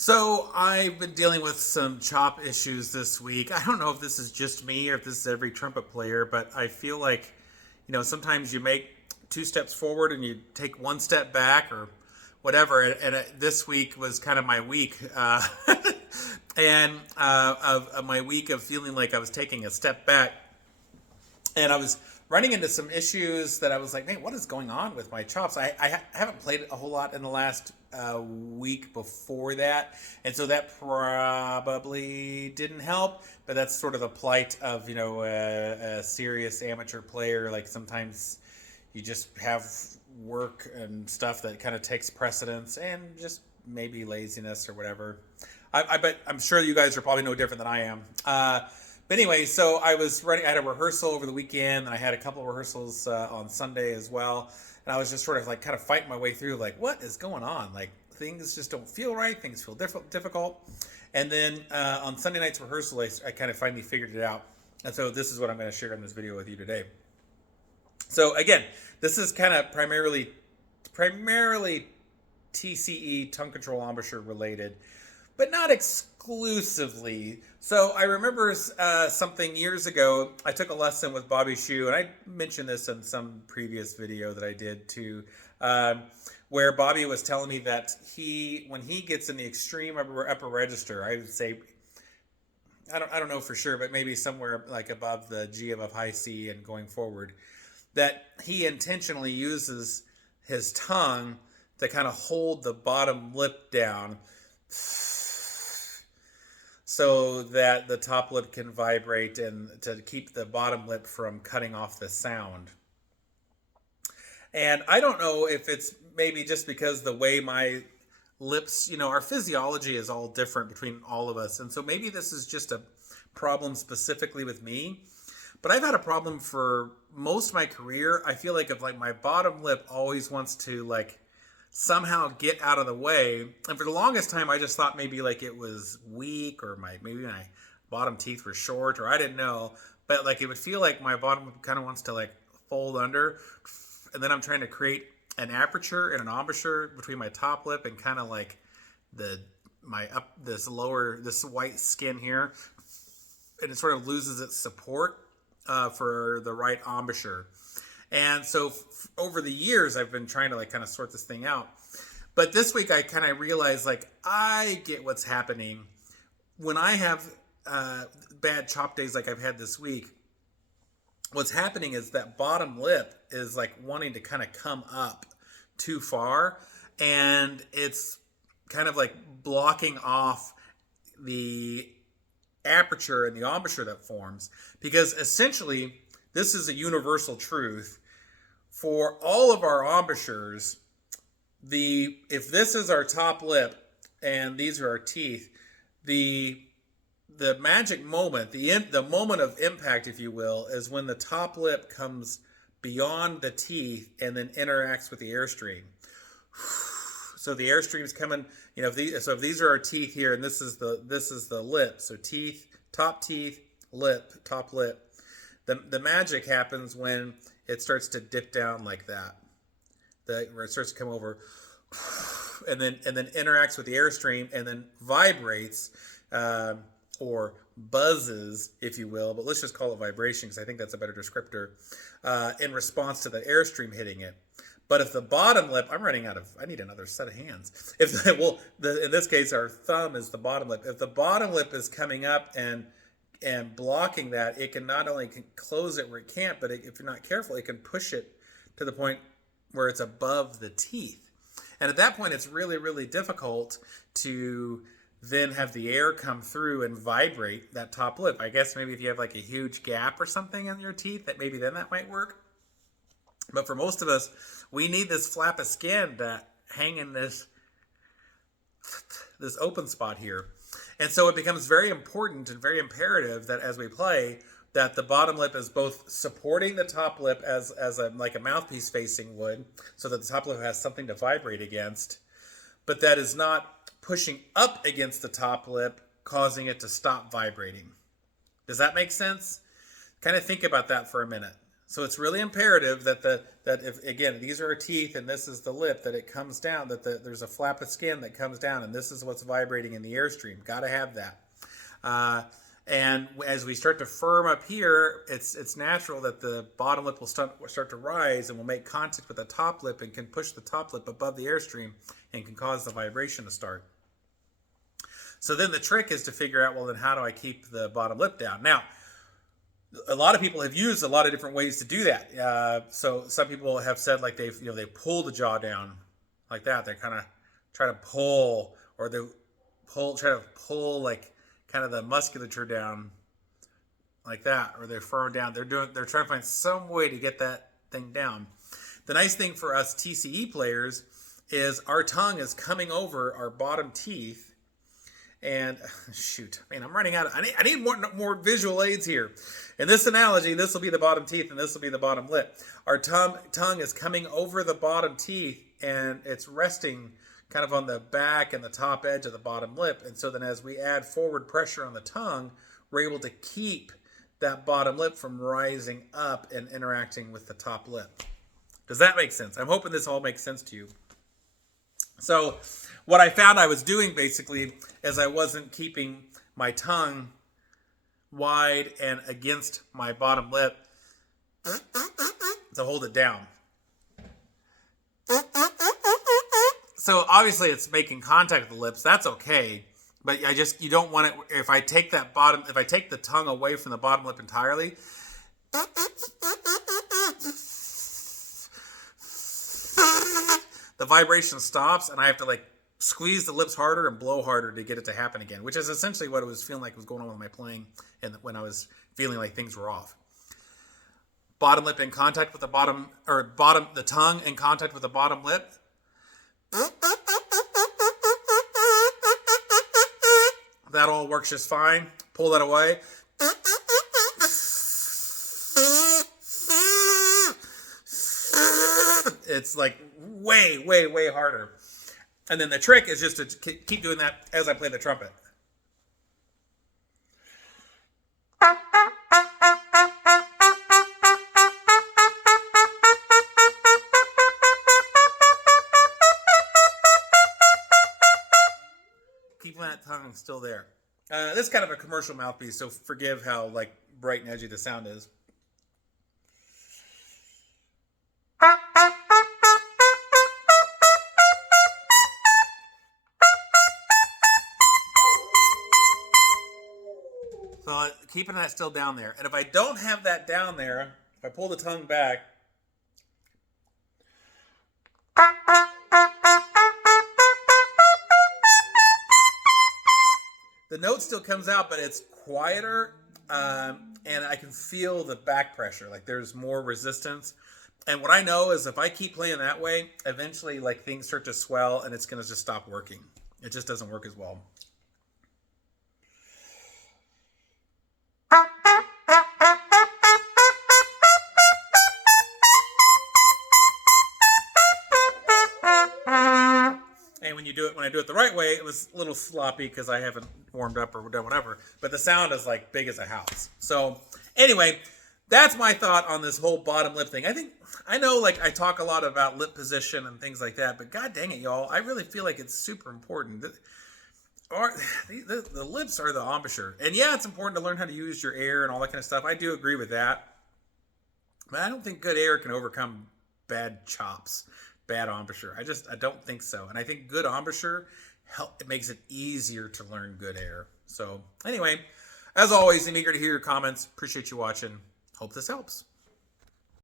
So I've been dealing with some chop issues this week. I don't know if this is just me or if this is every trumpet player, but I feel like, sometimes you make two steps forward and you take one step back or whatever. And this week was kind of my week, and of my week of feeling like I was taking a step back, and I was running into some issues that I was like, man, what is going on with my chops? I haven't played a whole lot in the last week before that, and so that probably didn't help. But that's sort of the plight of a serious amateur player. Like sometimes you just have work and stuff that kind of takes precedence, and just maybe laziness or whatever. I bet I'm sure you guys are probably no different than I am. But anyway, so I was running. I had a rehearsal over the weekend, and I had a couple of rehearsals on Sunday as well. And I was just sort of like kind of fighting my way through, like, what is going on? Like things just don't feel right. Things feel difficult. And then on Sunday night's rehearsal, I kind of finally figured it out. And so this is what I'm going to share in this video with you today. So again, this is kind of primarily TCE, tongue control embouchure related, but not exclusively. So I remember something years ago. I took a lesson with Bobby Shu, and I mentioned this in some previous video that I did too, where Bobby was telling me that when he gets in the extreme upper register, I would say, I don't know for sure, but maybe somewhere like above the G above high C and going forward, that he intentionally uses his tongue to kind of hold the bottom lip down so that the top lip can vibrate and to keep the bottom lip from cutting off the sound. And I don't know if it's maybe just because the way my lips, our physiology is all different between all of us. And so maybe this is just a problem specifically with me. But I've had a problem for most of my career. I feel like if like my bottom lip always wants to like somehow get out of the way. And for the longest time, I just thought maybe like it was weak, or maybe my bottom teeth were short, or I didn't know. But like it would feel like my bottom kind of wants to like fold under, and then I'm trying to create an aperture and an embouchure between my top lip and kind of like this white skin here, and it sort of loses its support for the right embouchure. And so over the years, I've been trying to like kind of sort this thing out. But this week, I kind of realized like I get what's happening when I have bad chop days like I've had this week. What's happening is that bottom lip is like wanting to kind of come up too far, and it's kind of like blocking off the aperture and the embouchure that forms, because essentially this is a universal truth for all of our embouchures. If this is our top lip and these are our teeth, the magic moment, the moment of impact, if you will, is when the top lip comes beyond the teeth and then interacts with the airstream. So the airstream's coming, if these are our teeth here, and this is the lip. So teeth, lip, top lip. The magic happens when it starts to dip down like that. Where it starts to come over, and then interacts with the airstream, and then vibrates or buzzes, if you will. But let's just call it vibration, because I think that's a better descriptor, in response to the airstream hitting it. But if the bottom lip, I need another set of hands. In this case, our thumb is the bottom lip. If the bottom lip is coming up and blocking that, it can not only close it where it can't, but if you're not careful, it can push it to the point where it's above the teeth. And at that point, it's really, really difficult to then have the air come through and vibrate that top lip. I guess maybe if you have like a huge gap or something in your teeth, that maybe then that might work. But for most of us, we need this flap of skin to hang in this open spot here. And so it becomes very important and very imperative that as we play, that the bottom lip is both supporting the top lip as like a mouthpiece facing would, so that the top lip has something to vibrate against, but that is not pushing up against the top lip, causing it to stop vibrating. Does that make sense? Kind of think about that for a minute. So it's really imperative that if again these are our teeth and this is the lip, that it comes down, that there's a flap of skin that comes down, and this is what's vibrating in the airstream. Got to have that. And as we start to firm up here, it's natural that the bottom lip will start to rise and will make contact with the top lip and can push the top lip above the airstream and can cause the vibration to start. So then the trick is to figure out, well, then how do I keep the bottom lip down? Now, a lot of people have used a lot of different ways to do that. So some people have said like they pull the jaw down like that. They kind of try to pull, or they try to pull like kind of the musculature down like that, or they're firm down. They're trying to find some way to get that thing down. The nice thing for us TCE players is our tongue is coming over our bottom teeth. And shoot, man, I'm running out of, I need more visual aids here. In this analogy, this will be the bottom teeth and this will be the bottom lip. Our tongue is coming over the bottom teeth and it's resting kind of on the back and the top edge of the bottom lip. And so then as we add forward pressure on the tongue, we're able to keep that bottom lip from rising up and interacting with the top lip. Does that make sense? I'm hoping this all makes sense to you. So what I found I was doing basically is I wasn't keeping my tongue wide and against my bottom lip to hold it down. So obviously it's making contact with the lips. That's okay. But you don't want it, if I take the tongue away from the bottom lip entirely, the vibration stops and I have to like squeeze the lips harder and blow harder to get it to happen again, which is essentially what it was feeling like was going on with my playing and when I was feeling like things were off. Bottom lip in contact with the the tongue in contact with the bottom lip. That all works just fine. Pull that away. It's like way, way, way harder. And then the trick is just to keep doing that as I play the trumpet. Keeping that tongue still there. This is kind of a commercial mouthpiece, so forgive how like bright and edgy the sound is. So keeping that still down there. And if I don't have that down there, if I pull the tongue back, the note still comes out, but it's quieter, and I can feel the back pressure. Like there's more resistance. And what I know is if I keep playing that way, eventually like things start to swell and it's going to just stop working. It just doesn't work as well. And when I do it the right way, it was a little sloppy because I haven't warmed up or done whatever. But the sound is like big as a house. So anyway, that's my thought on this whole bottom lip thing. I know like I talk a lot about lip position and things like that, but god dang it, y'all, I really feel like it's super important. The lips are the embouchure. And yeah, it's important to learn how to use your air and all that kind of stuff. I do agree with that. But I don't think good air can overcome bad chops. Bad embouchure. I don't think so. And I think good embouchure it makes it easier to learn good air. So anyway, as always, I'm eager to hear your comments. Appreciate you watching. Hope this helps.